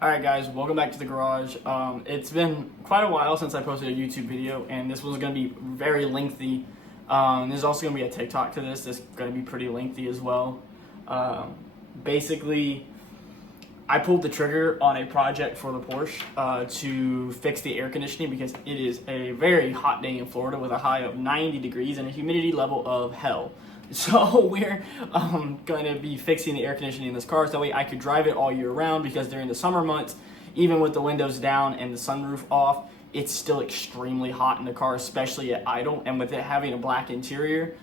Alright guys, welcome back to the garage. It's been quite a while since I posted a YouTube video, and this was going to be very lengthy. There's also going to be a TikTok to this that's going to be pretty lengthy as well. Basically, I pulled the trigger on a project for the Porsche to fix the air conditioning because it is a very hot day in Florida with a high of 90 degrees and a humidity level of hell. So we're going to be fixing the air conditioning in this car so that way I could drive it all year round, because during the summer months, even with the windows down and the sunroof off, it's still extremely hot in the car, especially at idle. And with it having a black interior,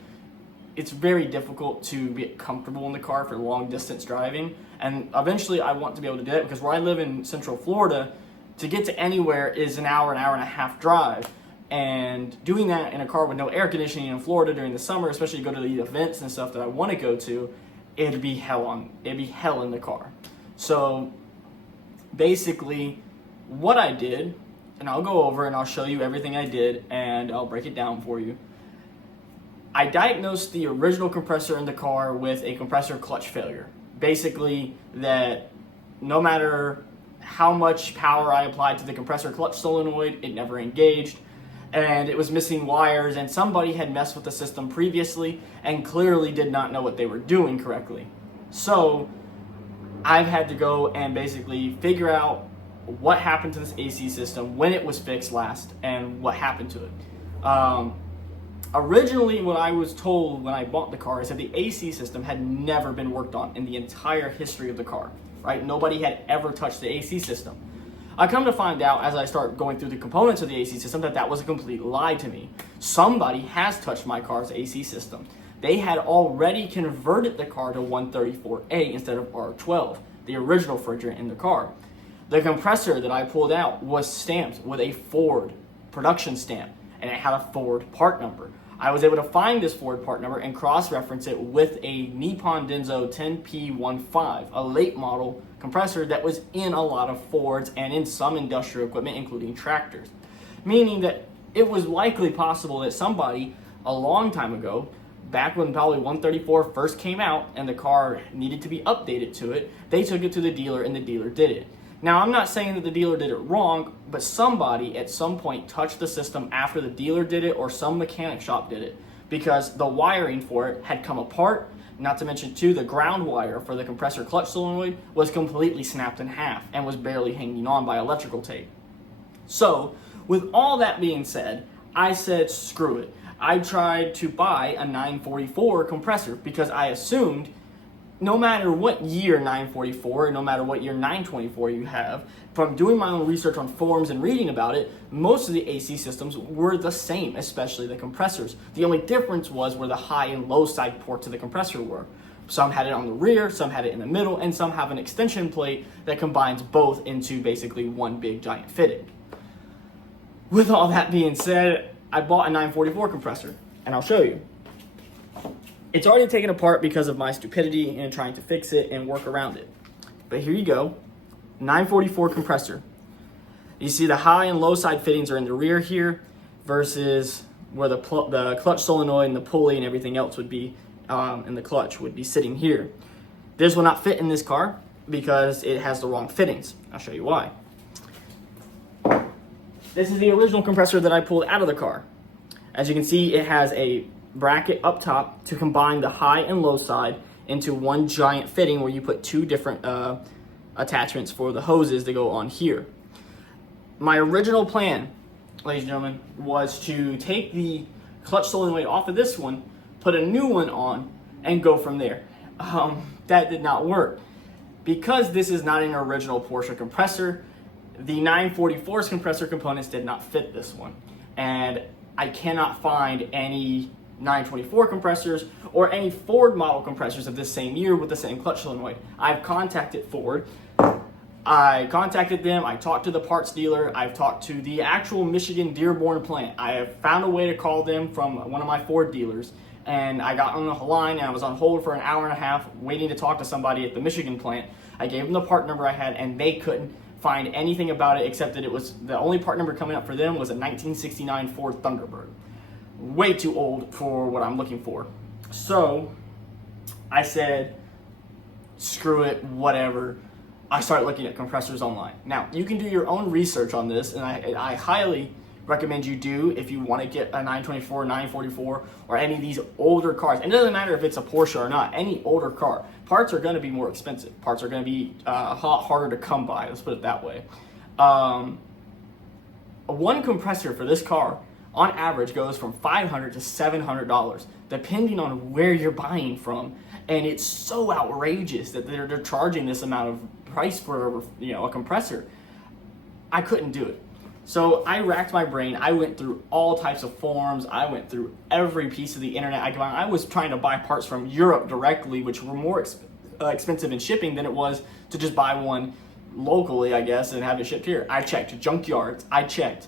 it's very difficult to get comfortable in the car for long distance driving. And eventually I want to be able to do that, because where I live in Central Florida, to get to anywhere is an hour and a half drive. And doing that in a car with no air conditioning in Florida during the summer, especially to go to the events and stuff that I want to go to, it'd be hell in the car. So basically what I did, and I'll go over and I'll show you everything I did and I'll break it down for you. I diagnosed the original compressor in the car with a compressor clutch failure. Basically, that no matter how much power I applied to the compressor clutch solenoid, it never engaged. And it was missing wires, and somebody had messed with the system previously and clearly did not know what they were doing correctly. So I've had to go and basically figure out what happened to this AC system, when it was fixed last, and what happened to it. Originally, what I was told when I bought the car is that the AC system had never been worked on in the entire history of the car, right? Nobody had ever touched the AC system. I come to find out as I start going through the components of the AC system that was a complete lie to me. Somebody has touched my car's AC system. They had already converted the car to 134A instead of R12, the original refrigerant in the car. The compressor that I pulled out was stamped with a Ford production stamp, and it had a Ford part number. I was able to find this Ford part number and cross-reference it with a Nippon Denso 10P15, a late model compressor that was in a lot of Fords and in some industrial equipment, including tractors. Meaning that it was likely possible that somebody a long time ago, back when probably 134 first came out and the car needed to be updated to it, they took it to the dealer and the dealer did it. Now, I'm not saying that the dealer did it wrong, but somebody at some point touched the system after the dealer did it, or some mechanic shop did it, because the wiring for it had come apart. Not to mention, too, the ground wire for the compressor clutch solenoid was completely snapped in half and was barely hanging on by electrical tape. So, with all that being said, I said, screw it. I tried to buy a 944 compressor because I assumed no matter what year 944, no matter what year 924 you have, from doing my own research on forums and reading about it, most of the AC systems were the same, especially the compressors. The only difference was where the high and low side ports of the compressor were. Some had it on the rear, some had it in the middle, and some have an extension plate that combines both into basically one big giant fitting. With all that being said, I bought a 944 compressor, and I'll show you. It's already taken apart because of my stupidity in trying to fix it and work around it. But here you go, 944 compressor. You see the high and low side fittings are in the rear here versus where the clutch solenoid and the pulley and everything else would be, and the clutch would be sitting here. This will not fit in this car because it has the wrong fittings. I'll show you why. This is the original compressor that I pulled out of the car. As you can see, it has a bracket up top to combine the high and low side into one giant fitting where you put two different attachments for the hoses that go on here. My original plan, ladies and gentlemen, was to take the clutch solenoid off of this one, put a new one on, and go from there. That did not work. Because this is not an original Porsche compressor, the 944's compressor components did not fit this one. And I cannot find any 924 compressors or any Ford model compressors of this same year with the same clutch solenoid. I've contacted Ford. I contacted them. I talked to the parts dealer. I've talked to the actual Michigan Dearborn plant. I have found a way to call them from one of my Ford dealers, and I got on the line and I was on hold for an hour and a half waiting to talk to somebody at the Michigan plant. I gave them the part number I had, and they couldn't find anything about it except that it was the only part number coming up for them was a 1969 Ford Thunderbird. Way too old for what I'm looking for. So I said, screw it, whatever. I started looking at compressors online. Now, you can do your own research on this, and I highly recommend you do if you want to get a 924, 944, or any of these older cars. And it doesn't matter if it's a Porsche or not, any older car. Parts are going to be more expensive. Parts are going to be a lot harder to come by, let's put it that way. One compressor for this car, on average, goes from $500 to $700, depending on where you're buying from. And it's so outrageous that they're charging this amount of price for a compressor. I couldn't do it. So I racked my brain. I went through all types of forums. I went through every piece of the internet I could find. I was trying to buy parts from Europe directly, which were more expensive in shipping than it was to just buy one locally, I guess, and have it shipped here. I checked junkyards. I checked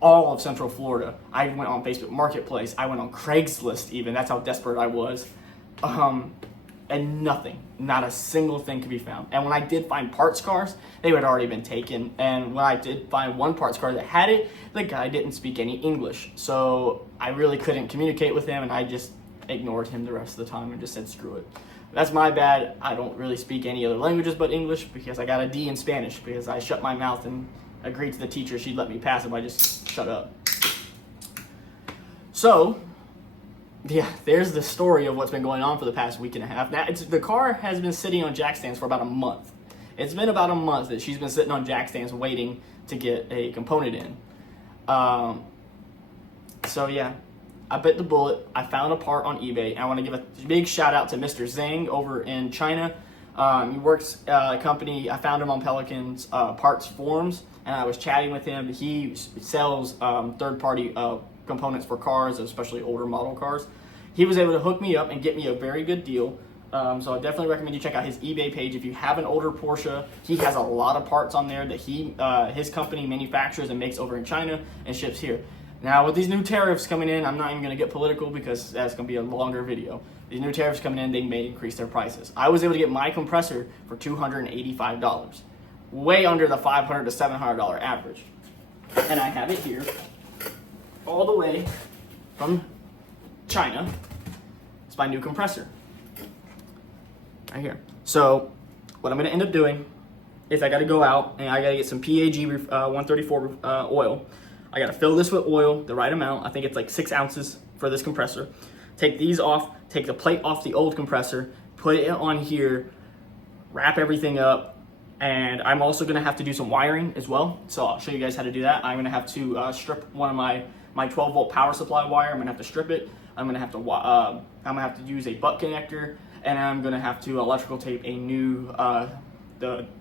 all of Central Florida. I went on Facebook Marketplace. I went on Craigslist even. That's how desperate I was. And nothing, not a single thing could be found. And when I did find parts cars, they had already been taken. And when I did find one parts car that had it, the guy didn't speak any English. So I really couldn't communicate with him, and I just ignored him the rest of the time and just said, screw it. That's my bad. I don't really speak any other languages but English, because I got a D in Spanish, because I shut my mouth and agreed to the teacher she'd let me pass if I just shut up. So, yeah, there's the story of what's been going on for the past week and a half. Now, the car has been sitting on jack stands for about a month. It's been about a month that she's been sitting on jack stands waiting to get a component in. So yeah, I bit the bullet. I found a part on eBay. And I want to give a big shout out to Mr. Zhang over in China. He works at a company. I found him on Pelican's parts forums, and I was chatting with him. He sells third-party components for cars, especially older model cars. He was able to hook me up and get me a very good deal. So I definitely recommend you check out his eBay page. If you have an older Porsche, he has a lot of parts on there that his company manufactures and makes over in China and ships here. Now, with these new tariffs coming in, I'm not even going to get political because that's going to be a longer video. These new tariffs coming in, they may increase their prices. I was able to get my compressor for $285, way under the $500 to $700 average. And I have it here, all the way from China. It's my new compressor, right here. So what I'm going to end up doing is I got to go out and I got to get some PAG 134 oil. I got to fill this with oil, the right amount. I think it's like 6 ounces for this compressor. Take these off, take the plate off the old compressor, put it on here, wrap everything up, and I'm also going to have to do some wiring as well. So I'll show you guys how to do that. I'm going to have to strip one of my 12 volt power supply wire. I'm going to have to strip it. I'm going to have to use a butt connector, and I'm going to have to electrical tape a new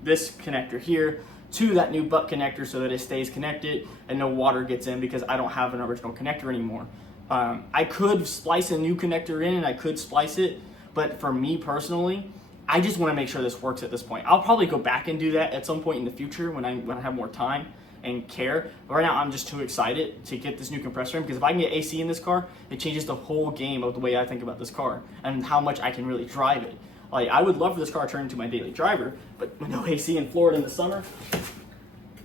this connector here to that new butt connector so that it stays connected and no water gets in, because I don't have an original connector anymore. I could splice a new connector in and I could splice it, but for me personally, I just want to make sure this works at this point. I'll probably go back and do that at some point in the future when I have more time and care. But right now, I'm just too excited to get this new compressor in, because if I can get AC in this car, it changes the whole game of the way I think about this car and how much I can really drive it. Like, I would love for this car to turn into my daily driver, but with no AC in Florida in the summer,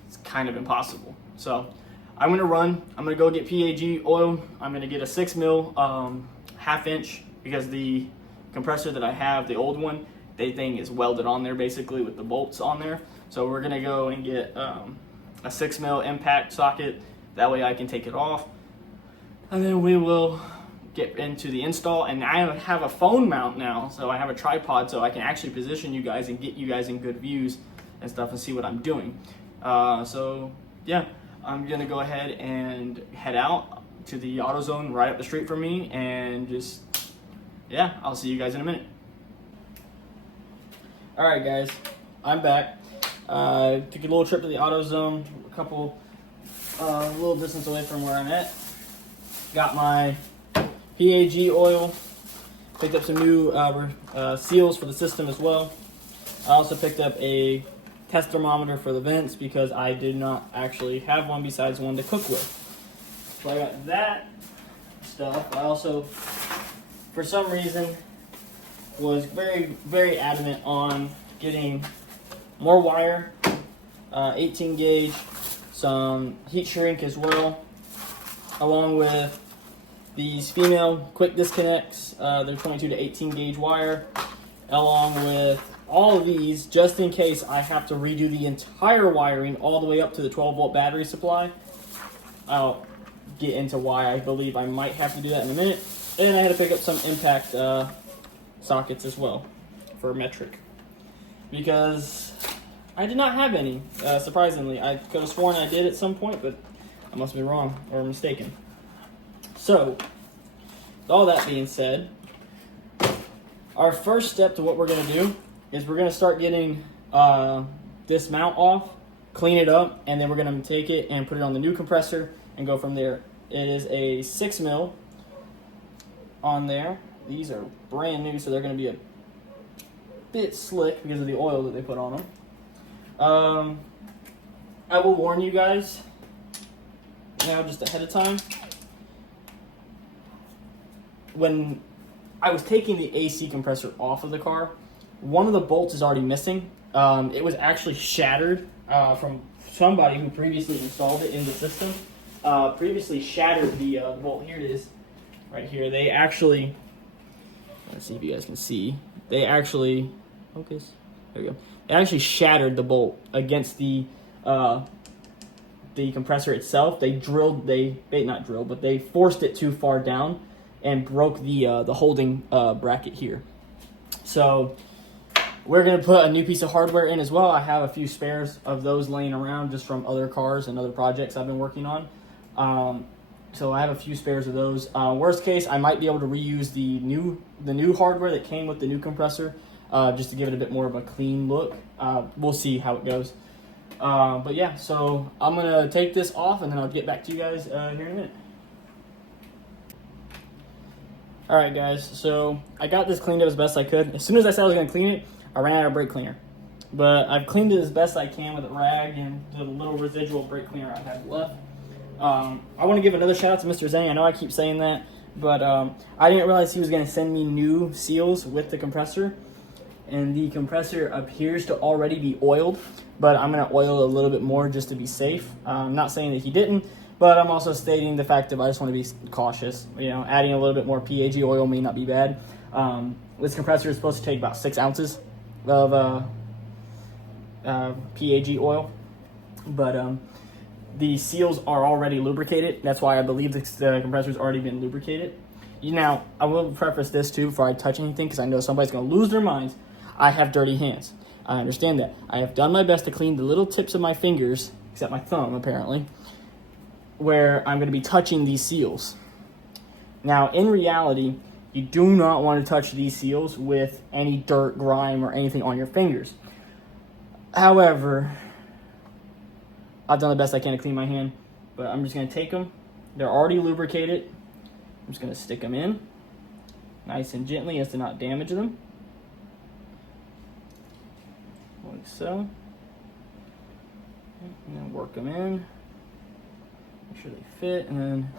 it's kind of impossible. So I'm gonna go get PAG oil. I'm gonna get a 6 mil 1/2 inch, because the compressor that I have, the old one, the thing is welded on there basically with the bolts on there. So we're gonna go and get a 6 mil impact socket. That way I can take it off, and then we will get into the install. And I have a phone mount now, so I have a tripod, so I can actually position you guys and get you guys in good views and stuff and see what I'm doing. So yeah, I'm gonna go ahead and head out to the AutoZone right up the street from me, and just, yeah, I'll see you guys in a minute. All right, guys, I'm back. Took a little trip to the AutoZone, a little distance away from where I'm at. Got my PAG oil, picked up some new seals for the system as well. I also picked up a test thermometer for the vents, because I did not actually have one besides one to cook with. So I got that stuff. I also, for some reason, was very, very adamant on getting more wire, 18 gauge, some heat shrink as well, along with these female quick disconnects. They're 22 to 18 gauge wire, along with all of these just in case I have to redo the entire wiring all the way up to the 12-volt battery supply. I'll get into why I believe I might have to do that in a minute. And I had to pick up some impact sockets as well for metric, because I did not have any, surprisingly. I could have sworn I did at some point, but I must be wrong or mistaken. So, with all that being said, our first step to what we're going to do is we're going to start getting this mount off, clean it up, and then we're going to take it and put it on the new compressor and go from there. It is a 6 mil on there. These are brand new, so they're going to be a bit slick because of the oil that they put on them. I will warn you guys now just ahead of time. When I was taking the AC compressor off of the car, one of the bolts is already missing. It was actually shattered from somebody who previously installed it in the system. Previously shattered the bolt. Here it is, right here. They actually, let's see if you guys can see. They actually, focus. There we go. They actually shattered the bolt against the compressor itself. They not drilled, but they forced it too far down and broke the holding bracket here. So we're going to put a new piece of hardware in as well. I have a few spares of those laying around just from other cars and other projects I've been working on. So I have a few spares of those. Worst case, I might be able to reuse the new hardware that came with the new compressor just to give it a bit more of a clean look. We'll see how it goes. But yeah, so I'm going to take this off and then I'll get back to you guys here in a minute. Alright guys, so I got this cleaned up as best I could. As soon as I said I was going to clean it, I ran out of brake cleaner. But I've cleaned it as best I can with a rag and the little residual brake cleaner I have left. I want to give another shout out to Mr. Zhang. I know I keep saying that, but I didn't realize he was going to send me new seals with the compressor. And the compressor appears to already be oiled, but I'm going to oil a little bit more just to be safe. I'm not saying that he didn't, but I'm also stating the fact that I just want to be cautious. You know, adding a little bit more PAG oil may not be bad. This compressor is supposed to take about 6 ounces of PAG oil, but the seals are already lubricated. That's why I believe the compressor's already been lubricated. Now, I will preface this too before I touch anything, because I know somebody's going to lose their minds. I have dirty hands. I understand that. I have done my best to clean the little tips of my fingers, except my thumb apparently, where I'm going to be touching these seals. Now, in reality, you do not want to touch these seals with any dirt, grime, or anything on your fingers. However, I've done the best I can to clean my hand, but I'm just going to take them. They're already lubricated. I'm just going to stick them in nice and gently as to not damage them. Like so. And then work them in. Make sure they fit, and then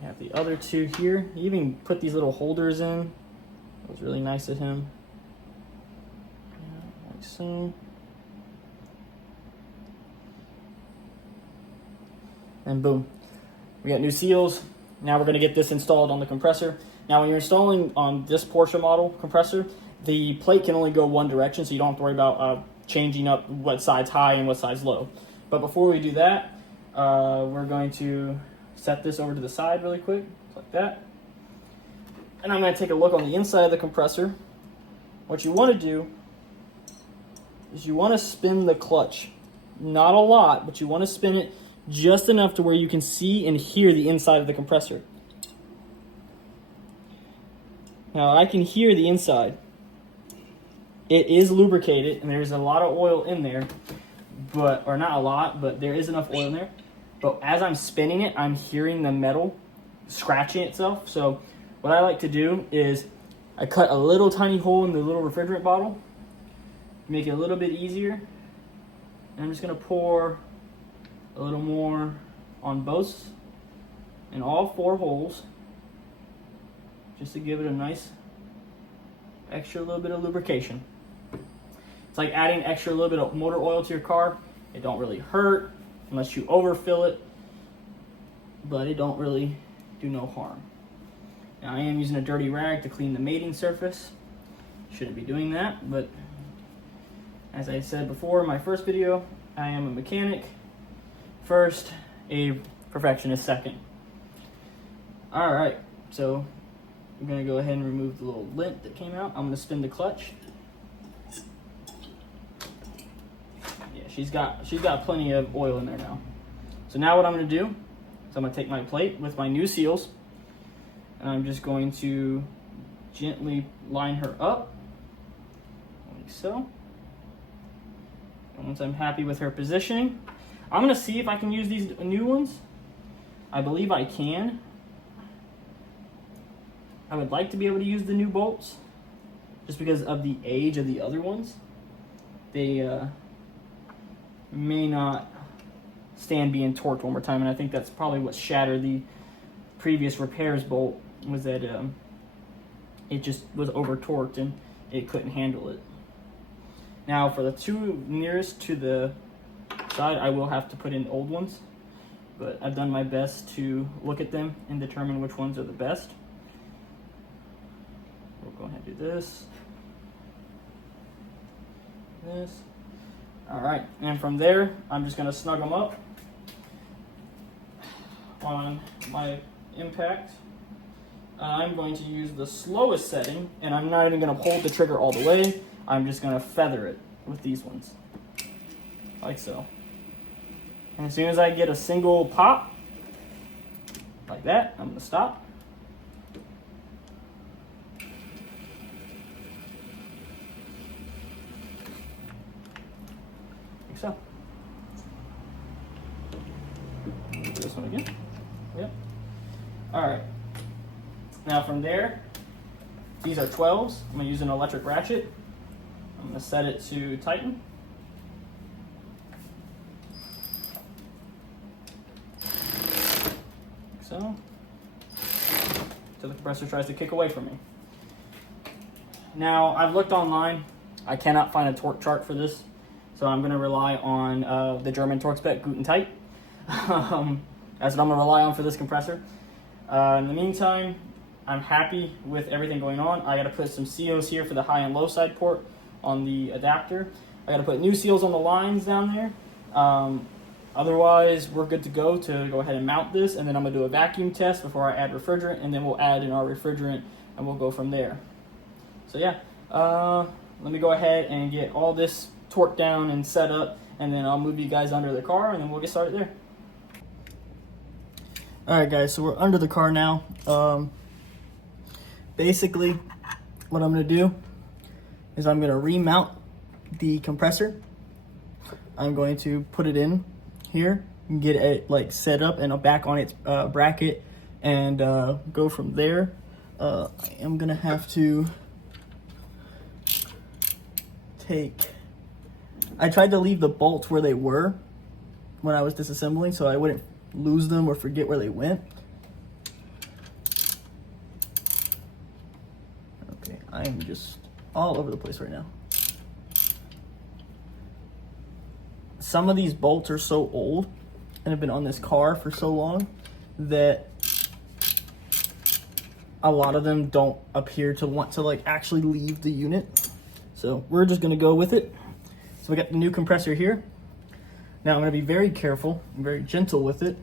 you have the other two here. You even put these little holders in. That was really nice of him. Yeah, like so. And boom, we got new seals. Now we're going to get this installed on the compressor. Now when you're installing on this Porsche model compressor, the plate can only go one direction, so you don't have to worry about changing up what side's high and what side's low. But before we do that, we're going to set this over to the side really quick, like that. And I'm going to take a look on the inside of the compressor. What you want to do is you want to spin the clutch. Not a lot, but you want to spin it just enough to where you can see and hear the inside of the compressor. Now I can hear the inside. It is lubricated and there's a lot of oil in there, or not a lot, but there is enough oil in there. But as I'm spinning it, I'm hearing the metal scratching itself. So what I like to do is I cut a little tiny hole in the little refrigerant bottle, make it a little bit easier. And I'm just gonna pour a little more on both and all 4 holes, just to give it a nice extra little bit of lubrication. It's like adding extra little bit of motor oil to your car. It don't really hurt unless you overfill it, but it don't really do no harm. Now I am using a dirty rag to clean the mating surface. Shouldn't be doing that, but As I said before in my first video, I am a mechanic first, a perfectionist second. Alright, so I'm going to go ahead and remove the little lint that came out. I'm going to spin the clutch. Yeah, she's got plenty of oil in there now. So now what I'm going to do is I'm going to take my plate with my new seals, and I'm just going to gently line her up, like so. And once I'm happy with her positioning, I'm going to see if I can use these new ones. I believe I can. I would like to be able to use the new bolts, just because of the age of the other ones. They may not stand being torqued one more time, and I think that's probably what shattered the previous repairs bolt, was that it just was over torqued and it couldn't handle it. Now for the two nearest to the side, I will have to put in old ones, but I've done my best to look at them and determine which ones are the best. We'll go ahead and do this. Alright, and from there, I'm just going to snug them up on my impact. I'm going to use the slowest setting, and I'm not even going to hold the trigger all the way. I'm just going to feather it with these ones, like so. And as soon as I get a single pop, like that, I'm going to stop. Like so. Do this one again. Yep. Alright. Now from there, these are 12s. I'm going to use an electric ratchet. I'm going to set it to tighten. So, till the compressor tries to kick away from me. Now, I've looked online. I cannot find a torque chart for this, so I'm going to rely on the German torque spec Guten Tight. That's what I'm going to rely on for this compressor. In the meantime, I'm happy with everything going on. I got to put some seals here for the high and low side port on the adapter. I got to put new seals on the lines down there. Otherwise, we're good to go ahead and mount this, and then I'm going to do a vacuum test before I add refrigerant, and then we'll add in our refrigerant, and we'll go from there. So yeah, let me go ahead and get all this torqued down and set up, and then I'll move you guys under the car, and then we'll get started there. Alright guys, so we're under the car now. Basically, what I'm going to do is I'm going to remount the compressor. I'm going to put it in here and get it like set up and back on its bracket, and go from there. I am going to have to I tried to leave the bolts where they were when I was disassembling so I wouldn't lose them or forget where they went. Okay, I am just all over the place right now. Some of these bolts are so old and have been on this car for so long that a lot of them don't appear to want to like actually leave the unit. So we're just gonna go with it. So we got the new compressor here. Now I'm gonna be very careful and very gentle with it.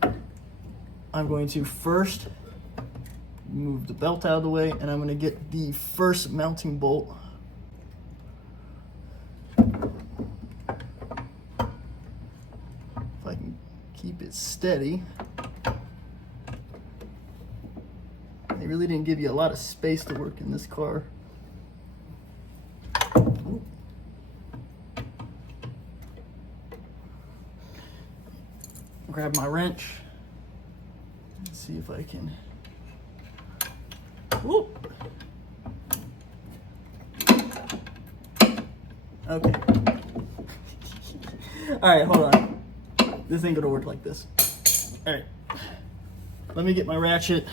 I'm going to first move the belt out of the way, and I'm gonna get the first mounting bolt. If I can keep it steady. They really didn't give you a lot of space to work in this car. Grab my wrench and see if I can. Whoop. Okay. All right, hold on. This ain't gonna work like this. All right. Let me get my ratchet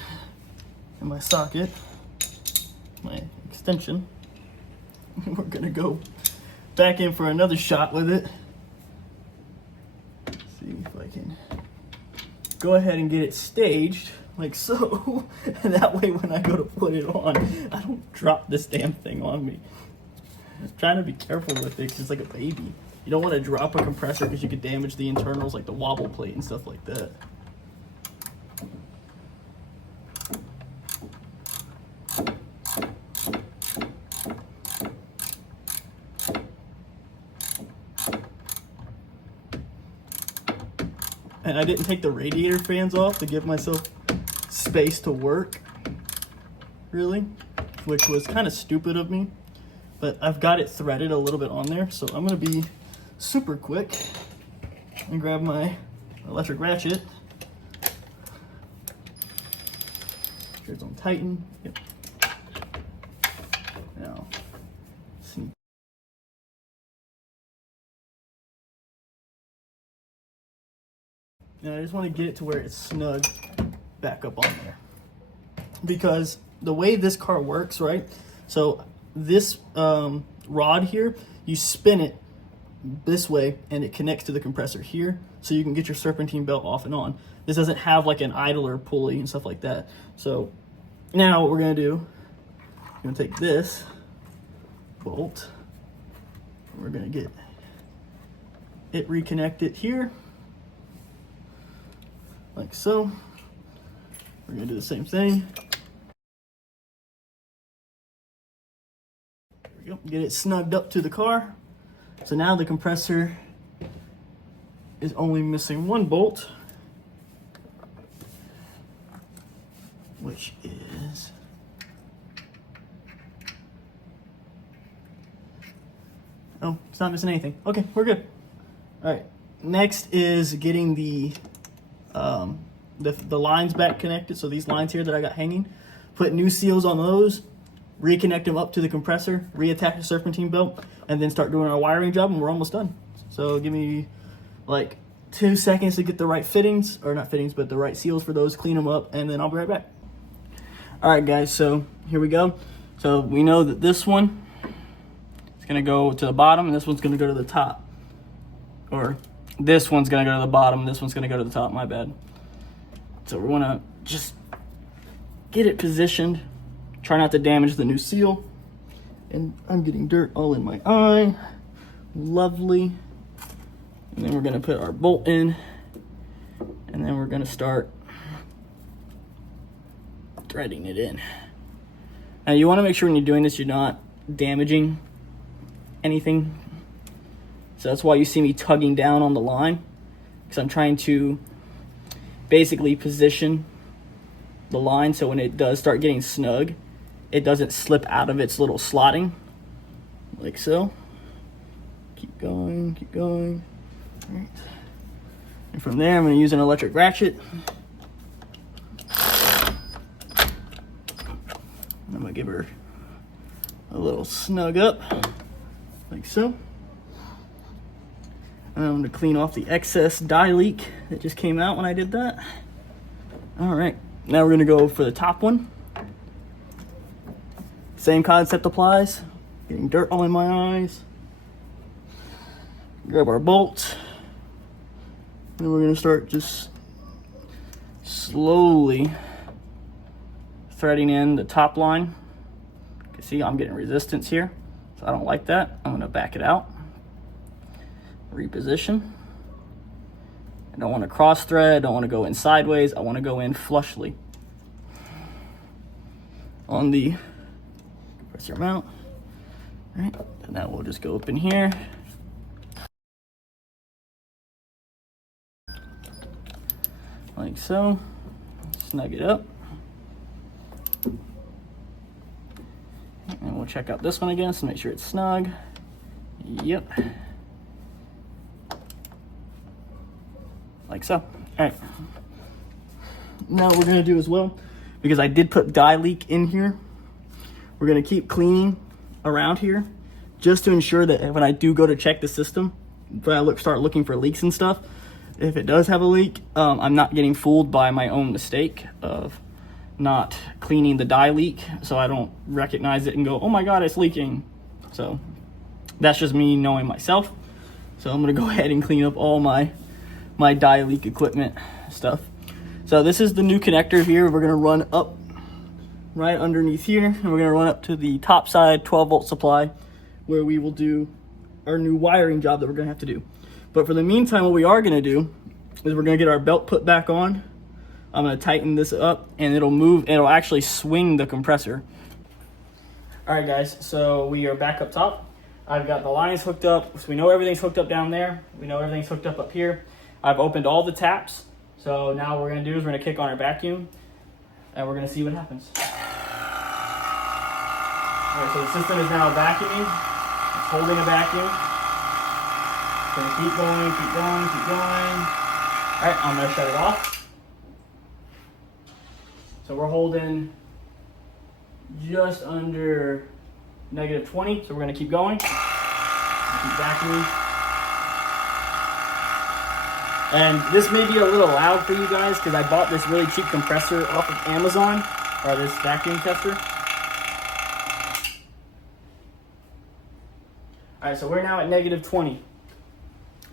and my socket, my extension. We're gonna go back in for another shot with it. See if I can go ahead and get it staged like so, and that way when I go to put it on, I don't drop this damn thing on me. Just trying to be careful with it 'cause it's like a baby. You don't want to drop a compressor because you could damage the internals like the wobble plate and stuff like that. And I didn't take the radiator fans off to give myself space to work, really, which was kind of stupid of me. But I've got it threaded a little bit on there, so I'm gonna be super quick and grab my electric ratchet. Here's on Titan. Yep. Now, see. And I just want to get it to where it's snug back up on there. Because the way this car works, right? So this rod here, you spin it this way and it connects to the compressor here, so you can get your serpentine belt off and on. This doesn't have like an idler pulley and stuff like that. So now what we're gonna do, we're gonna take this bolt, we're gonna get it reconnected here, like so. We're gonna do the same thing. There we go, get it snugged up to the car. So now the compressor is only missing one bolt, which is oh, it's not missing anything. Okay, we're good. All right, next is getting the lines back connected. So these lines here that I got hanging, put new seals on those, reconnect them up to the compressor, reattach the serpentine belt, and then start doing our wiring job, and we're almost done. So give me like 2 seconds to get the right fittings, or not fittings, but the right seals for those, clean them up, and then I'll be right back. All right, guys, so here we go. So we know that this one is gonna go to the bottom, and this one's gonna go to the top. Or this one's gonna go to the bottom, this one's gonna go to the top, my bad. So we wanna just get it positioned, try not to damage the new seal. And I'm getting dirt all in my eye. Lovely. And then we're gonna put our bolt in, and then we're gonna start threading it in. Now you wanna make sure when you're doing this, you're not damaging anything. So that's why you see me tugging down on the line, because I'm trying to basically position the line so when it does start getting snug, it doesn't slip out of its little slotting, like so. Keep going, keep going. All right. And from there, I'm gonna use an electric ratchet. I'm gonna give her a little snug up, like so. And I'm gonna clean off the excess dye leak that just came out when I did that. All right, now we're gonna go for the top one. Same concept applies. Getting dirt all in my eyes. Grab our bolt. And we're gonna start just slowly threading in the top line. You can see I'm getting resistance here, so I don't like that. I'm gonna back it out. Reposition. I don't want to cross thread, I don't want to go in sideways, I want to go in flushly on the compressor mount. All right, and now we'll just go up in here. Like so. Snug it up. And we'll check out this one again to make sure it's snug. Yep. Like so. All right. Now what we're gonna do as well, because I did put dye leak in here, we're gonna keep cleaning around here just to ensure that when I do go to check the system, when I start looking for leaks and stuff, if it does have a leak, I'm not getting fooled by my own mistake of not cleaning the dye leak, so I don't recognize it and go, oh my God, it's leaking. So that's just me knowing myself. So I'm gonna go ahead and clean up all my dye leak equipment stuff. So this is the new connector here. We're gonna run up right underneath here, and we're gonna run up to the top side 12 volt supply, where we will do our new wiring job that we're gonna have to do. But for the meantime, what we are gonna do is we're gonna get our belt put back on. I'm gonna tighten this up and it'll move, and it'll actually swing the compressor. All right guys, so we are back up top. I've got the lines hooked up, so we know everything's hooked up down there. We know everything's hooked up here. I've opened all the taps. So now what we're gonna do is we're gonna kick on our vacuum and we're gonna see what happens. All right, so the system is now vacuuming. It's holding a vacuum. It's gonna keep going, keep going, keep going. All right, I'm gonna shut it off. So we're holding just under -20, so we're gonna keep going. Keep vacuuming. And this may be a little loud for you guys because I bought this really cheap compressor off of Amazon, or this vacuum tester. All right, so we're now at -20.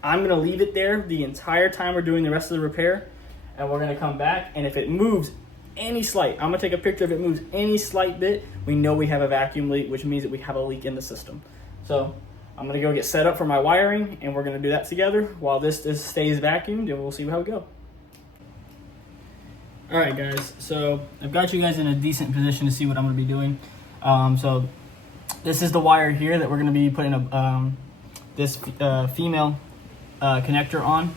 I'm gonna leave it there the entire time we're doing the rest of the repair, and we're gonna come back, and if it moves any slight, I'm gonna take a picture. If it moves any slight bit, we know we have a vacuum leak, which means that we have a leak in the system. So I'm gonna go get set up for my wiring, and we're gonna do that together while this stays vacuumed, and we'll see how we go. All right, guys, so I've got you guys in a decent position to see what I'm gonna be doing. So this is the wire here that we're gonna be putting this female connector on.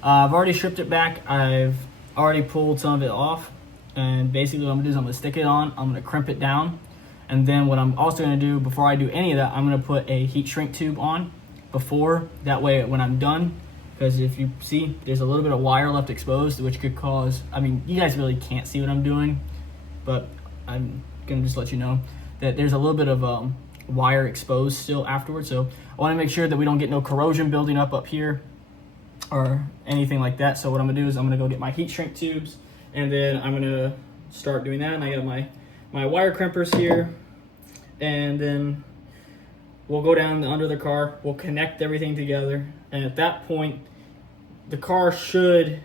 I've already stripped it back. I've already pulled some of it off, and basically what I'm gonna do is I'm gonna stick it on, I'm gonna crimp it down, and then what I'm also gonna do before I do any of that, I'm gonna put a heat shrink tube on before, that way when I'm done, because if you see, there's a little bit of wire left exposed, which could cause, I mean, you guys really can't see what I'm doing, but I'm gonna just let you know that there's a little bit of wire exposed still afterwards. So I wanna make sure that we don't get no corrosion building up here or anything like that. So what I'm gonna do is I'm gonna go get my heat shrink tubes, and then I'm gonna start doing that. And I got my wire crimpers here, and then we'll go down under the car, we'll connect everything together, and at that point the car should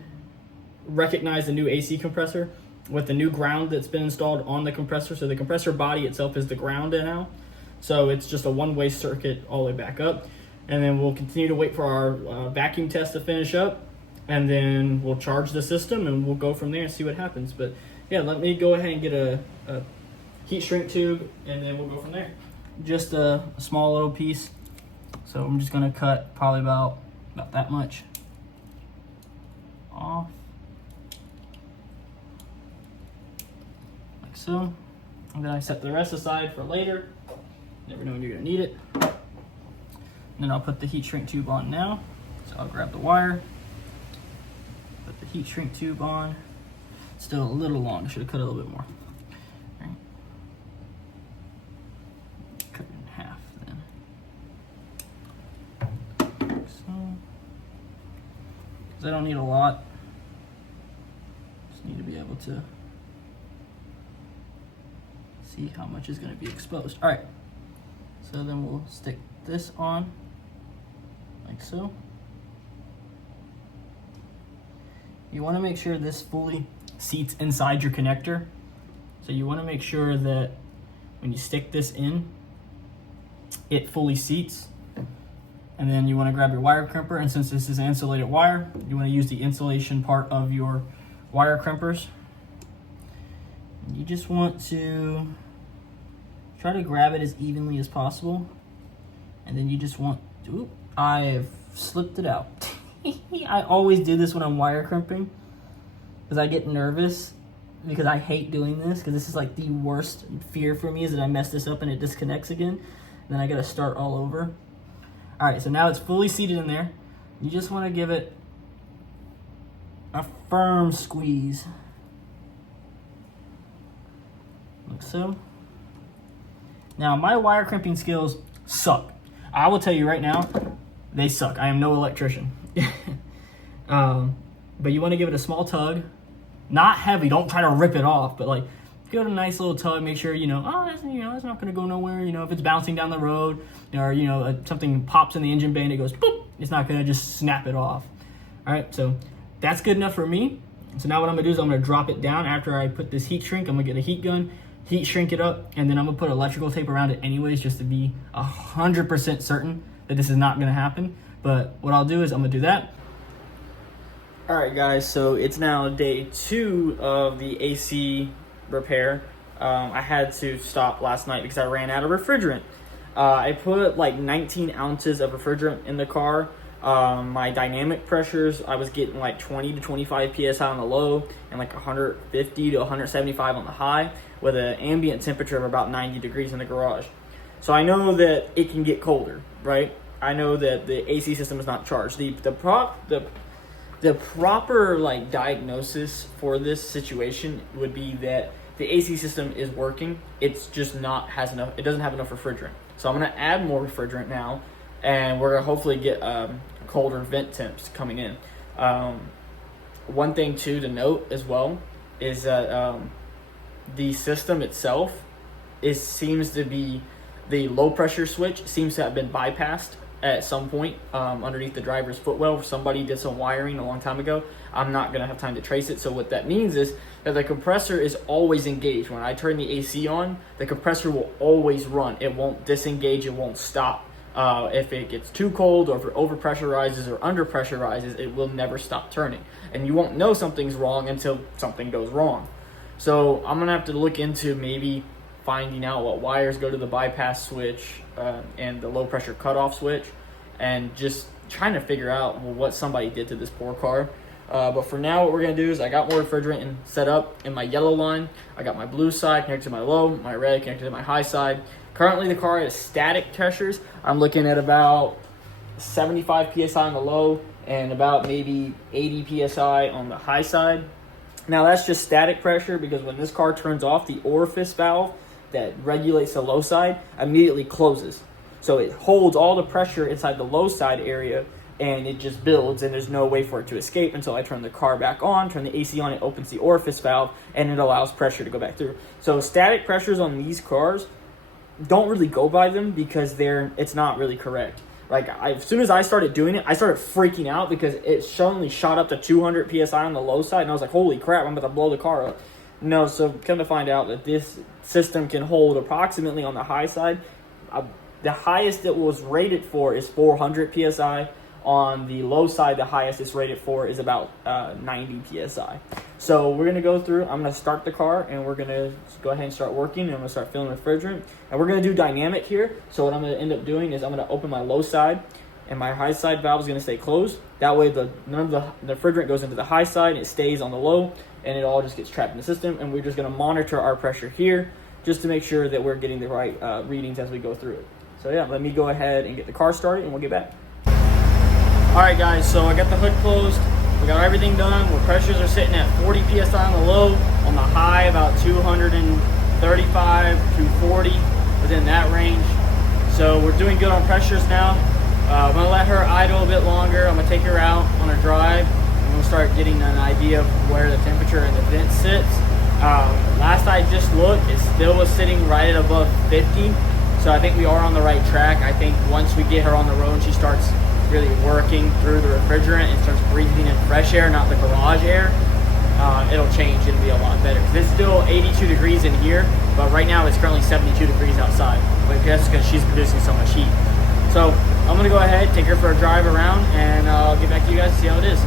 recognize the new AC compressor with the new ground that's been installed on the compressor. So the compressor body itself is the ground now, so it's just a one-way circuit all the way back up. And then we'll continue to wait for our vacuum test to finish up, and then we'll charge the system and we'll go from there and see what happens. But yeah, let me go ahead and get a heat shrink tube, and then we'll go from there. Just a small little piece. So I'm just gonna cut probably about that much off, like so. And then I set the rest aside for later. Never know when you're gonna need it. And then I'll put the heat shrink tube on now. So I'll grab the wire, put the heat shrink tube on. Still a little long, I should have cut a little bit more. All right. Cut it in half then. So, because I don't need a lot. Just need to be able to see how much is going to be exposed. All right. So then we'll stick this on like so. You want to make sure this fully seats inside your connector. So you want to make sure that when you stick this in, it fully seats. And then you want to grab your wire crimper, and since this is insulated wire, you want to use the insulation part of your wire crimpers. You just want to try to grab it as evenly as possible. And then you just want to, I've slipped it out. I always do this when I'm wire crimping because I get nervous, because I hate doing this, because this is like the worst fear for me, is that I mess this up and it disconnects again. And then I gotta start all over. All right, so now it's fully seated in there. You just wanna give it a firm squeeze. Like so. Now my wire crimping skills suck. I will tell you right now, they suck. I am no electrician. But you want to give it a small tug, not heavy. Don't try to rip it off, but like give it a nice little tug. Make sure it's not going to go nowhere. If it's bouncing down the road, or something pops in the engine bay and it goes boop, it's not going to just snap it off. All right, so that's good enough for me. So now what I'm going to do is I'm going to drop it down after I put this heat shrink. I'm going to get a heat gun heat shrink it up, and then I'm gonna put electrical tape around it anyways, just to be 100% certain that this is not gonna happen. But what I'll do is I'm gonna do that. All right, guys, so it's now day 2 of the AC repair. I had to stop last night because I ran out of refrigerant. I put like 19 ounces of refrigerant in the car. My dynamic pressures, I was getting like 20 to 25 psi on the low and like 150 to 175 on the high, with an ambient temperature of about 90 degrees in the garage. So I know that it can get colder, right? I know that the AC system is not charged. The proper like diagnosis for this situation would be that the AC system is working. It's just it doesn't have enough refrigerant. So I'm gonna add more refrigerant now, and we're gonna hopefully get colder vent temps coming in. One thing too to note as well is that the system itself seems to be, the low pressure switch seems to have been bypassed at some point underneath the driver's footwell. Somebody did some wiring a long time ago. I'm not gonna have time to trace it. So what that means is that the compressor is always engaged. When I turn the AC on, the compressor will always run. It won't disengage, it won't stop. If it gets too cold, or if it overpressurizes or underpressurizes, it will never stop turning. And you won't know something's wrong until something goes wrong. So I'm gonna have to look into maybe finding out what wires go to the bypass switch and the low pressure cutoff switch, and just trying to figure out what somebody did to this poor car. But for now, what we're gonna do is I got more refrigerant set up in my yellow line. I got my blue side connected to my low, my red connected to my high side. Currently, the car has static pressures. I'm looking at about 75 psi on the low and about maybe 80 psi on the high side. Now that's just static pressure, because when this car turns off, the orifice valve that regulates the low side immediately closes. So it holds all the pressure inside the low side area, and it just builds, and there's no way for it to escape until I turn the car back on, turn the AC on, it opens the orifice valve, and it allows pressure to go back through. So static pressures on these cars, don't really go by them because it's not really correct. Like, as soon as I started doing it, I started freaking out because it suddenly shot up to 200 psi on the low side, and I was like, holy crap, I'm about to blow the car up. No, so come to find out that this system can hold approximately on the high side. The highest it was rated for is 400 psi. On the low side, the highest it's rated for is about 90 psi. So we're going to go through, I'm going to start the car, and we're going to go ahead and start working, and I'm going to start filling refrigerant. And we're going to do dynamic here. So what I'm going to end up doing is I'm going to open my low side, and my high side valve is going to stay closed. That way none of the refrigerant goes into the high side, and it stays on the low, and it all just gets trapped in the system. And we're just going to monitor our pressure here just to make sure that we're getting the right readings as we go through it. So yeah, let me go ahead and get the car started, and we'll get back. Alright guys, so I got the hood closed, we got everything done. The pressures are sitting at 40 psi on the low, on the high about 235 to 40, within that range. So we're doing good on pressures now. I'm going to let her idle a bit longer. I'm going to take her out on a drive, and we'll start getting an idea of where the temperature in the vent sits. Last I just looked, it still was sitting right at above 50, so I think we are on the right track. I think once we get her on the road and she starts really working through the refrigerant and starts breathing in fresh air, not the garage air, it'll change. It'll be a lot better. It's still 82 degrees in here, but right now it's currently 72 degrees outside. But that's because she's producing so much heat. So I'm gonna go ahead, take her for a drive around, and I'll get back to you guys to see how it is.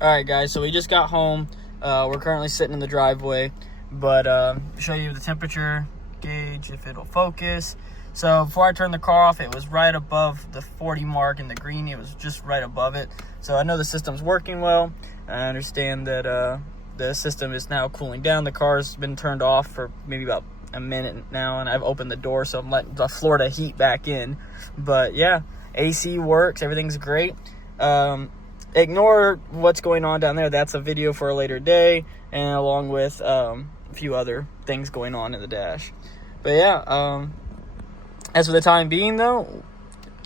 All right, guys. So we just got home. We're currently sitting in the driveway, but show you the temperature gauge if it'll focus. So before I turned the car off, it was right above the 40 mark, and the green, it was just right above it. So I know the system's working well. I understand that the system is now cooling down. The car's been turned off for maybe about a minute now, and I've opened the door, so I'm letting the Florida heat back in. But yeah, AC works, everything's great. Ignore what's going on down there. That's a video for a later day, and along with a few other things going on in the dash. But yeah, as for the time being, though,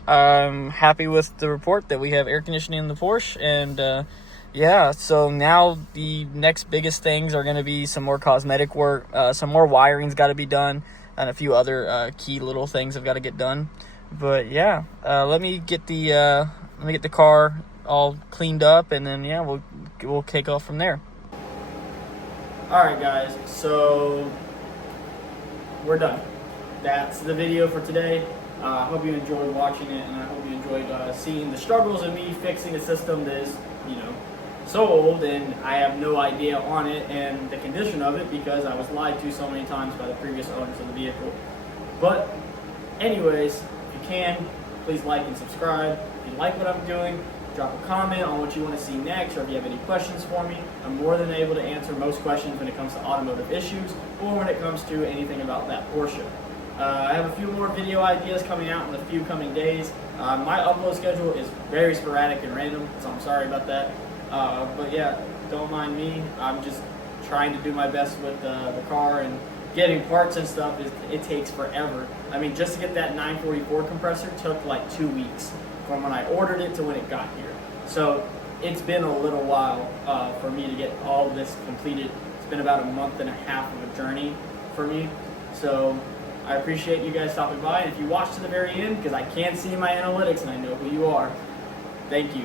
I'm happy with the report that we have air conditioning in the Porsche. And yeah, so now the next biggest things are going to be some more cosmetic work. Some more wiring's got to be done, and a few other key little things have got to get done. But yeah, let me get the car all cleaned up, and then yeah, we'll kick off from there. Alright guys, so we're done. That's the video for today. I hope you enjoyed watching it, and I hope you enjoyed seeing the struggles of me fixing a system that is, so old, and I have no idea on it and the condition of it because I was lied to so many times by the previous owners of the vehicle. But anyways, if you can, please like and subscribe. If you like what I'm doing, drop a comment on what you want to see next, or if you have any questions for me. I'm more than able to answer most questions when it comes to automotive issues or when it comes to anything about that Porsche. I have a few more video ideas coming out in the few coming days. My upload schedule is very sporadic and random, so I'm sorry about that. But yeah, don't mind me. I'm just trying to do my best with the car, and getting parts and stuff, it takes forever. I mean, just to get that 944 compressor took like 2 weeks from when I ordered it to when it got here. So it's been a little while for me to get all this completed. It's been about a month and a half of a journey for me. So I appreciate you guys stopping by, and if you watched to the very end, because I can see my analytics and I know who you are, thank you.